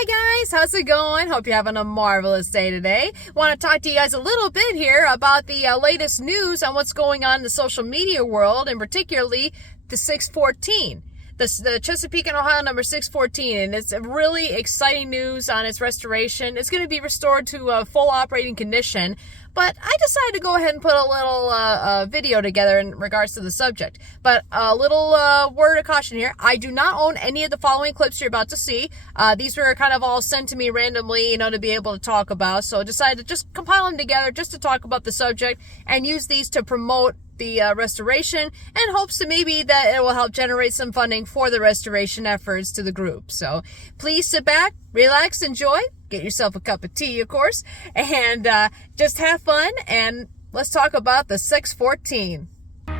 Hi guys, how's it going? Hope you're having a marvelous day today. Want to talk to you guys a little bit here about the latest news on what's going on in the social media world, and particularly the 614. The Chesapeake and Ohio number 614, and it's really exciting news on its restoration. It's going to be restored to a full operating condition, but I decided to go ahead and put a little video together in regards to the subject. But a little word of caution here. I do not own any of the following clips you're about to see. These were kind of all sent to me randomly, to be able to talk about. So I decided to just compile them together just to talk about the subject and use these to promote the restoration, and hopes to maybe that it will help generate some funding for the restoration efforts to the group. So please sit back, relax, enjoy, get yourself a cup of tea, of course, and just have fun, and let's talk about the 614.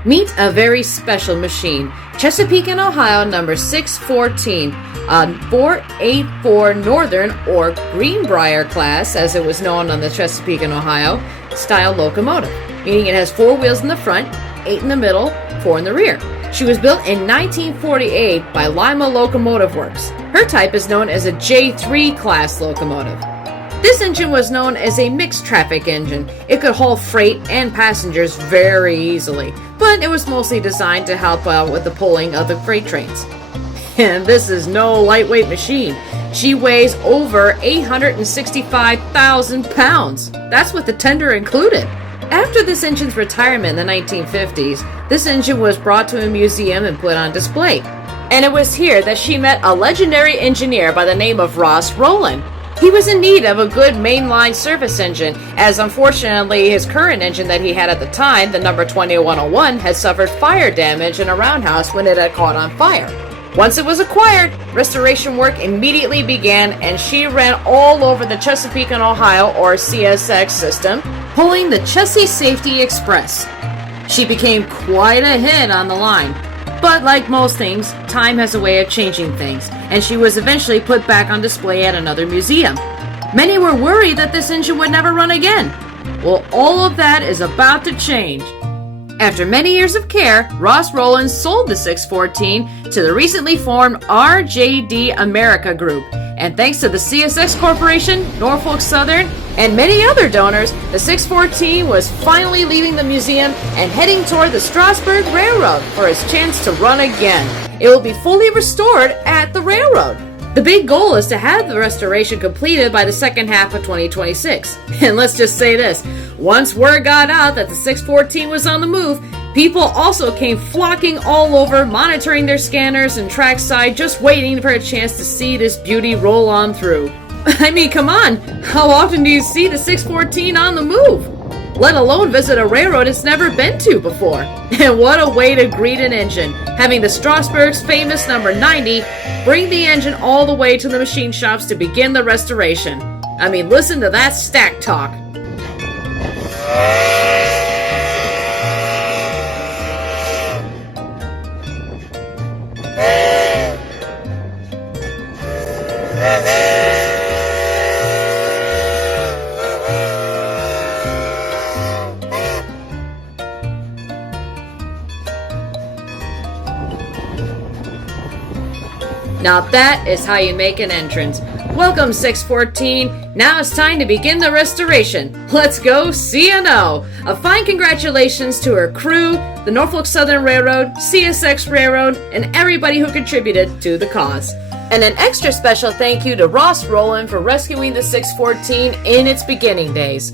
Meet a very special machine, Chesapeake and Ohio number 614, a 484 Northern or Greenbrier class, as it was known on the Chesapeake and Ohio, style locomotive, meaning it has 4 wheels in the front, 8 in the middle, 4 in the rear. She was built in 1948 by Lima Locomotive Works. Her type is known as a J3 class locomotive. This engine was known as a mixed traffic engine. It could haul freight and passengers very easily, but it was mostly designed to help out with the pulling of the freight trains. And this is no lightweight machine. She weighs over 865,000 pounds. That's with the tender included. After this engine's retirement in the 1950s, this engine was brought to a museum and put on display. And it was here that she met a legendary engineer by the name of Ross Rowland. He was in need of a good mainline service engine, as unfortunately his current engine that he had at the time, the number 2101, had suffered fire damage in a roundhouse when it had caught on fire. Once it was acquired, restoration work immediately began, and she ran all over the Chesapeake and Ohio, or CSX system, pulling the Chessie Safety Express. She became quite a hit on the line. But like most things, time has a way of changing things, and she was eventually put back on display at another museum. Many were worried that this engine would never run again. Well, all of that is about to change. After many years of care, Ross Rowland sold the 614 to the recently formed RJD America Group, and thanks to the CSX Corporation, Norfolk Southern, and many other donors, the 614 was finally leaving the museum and heading toward the Strasburg Railroad for its chance to run again. It will be fully restored at the railroad. The big goal is to have the restoration completed by the second half of 2026. And let's just say this, once word got out that the 614 was on the move, people also came flocking all over, monitoring their scanners and trackside, just waiting for a chance to see this beauty roll on through. I mean, come on, how often do you see the 614 on the move? Let alone visit a railroad it's never been to before. And what a way to greet an engine, having the Strasburg's famous number 90 bring the engine all the way to the machine shops to begin the restoration. I mean, listen to that stack talk. Now that is how you make an entrance. Welcome 614. Now it's time to begin the restoration. Let's go C&O. A fine congratulations to her crew, the Norfolk Southern Railroad, CSX Railroad, and everybody who contributed to the cause. And an extra special thank you to Ross Rowland for rescuing the 614 in its beginning days.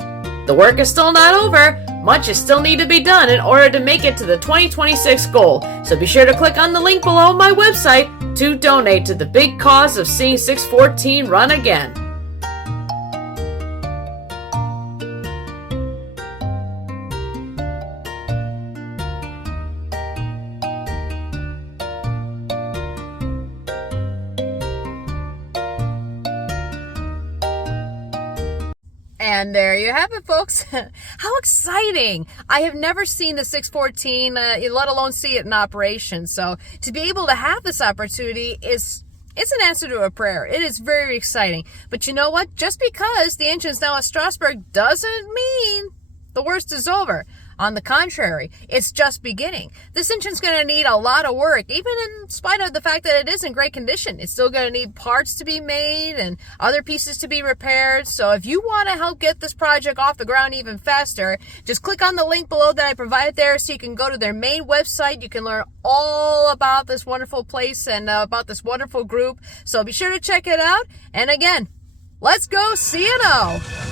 The work is still not over. Much is still need to be done in order to make it to the 2026 goal. So be sure to click on the link below on my website to donate to the big cause of seeing 614 run again. And there you have it, folks. How exciting. I have never seen the 614, let alone see it in operation. So to be able to have this opportunity it's an answer to a prayer. It is very exciting. But you know what? Just because the engine is now at Strasburg doesn't mean the worst is over. On the contrary, it's just beginning. This engine's going to need a lot of work, even in spite of the fact that it is in great condition. It's still going to need parts to be made and other pieces to be repaired. So if you want to help get this project off the ground even faster, just click on the link below that I provided there so you can go to their main website. You can learn all about this wonderful place and about this wonderful group. So be sure to check it out. And again, let's go CNO.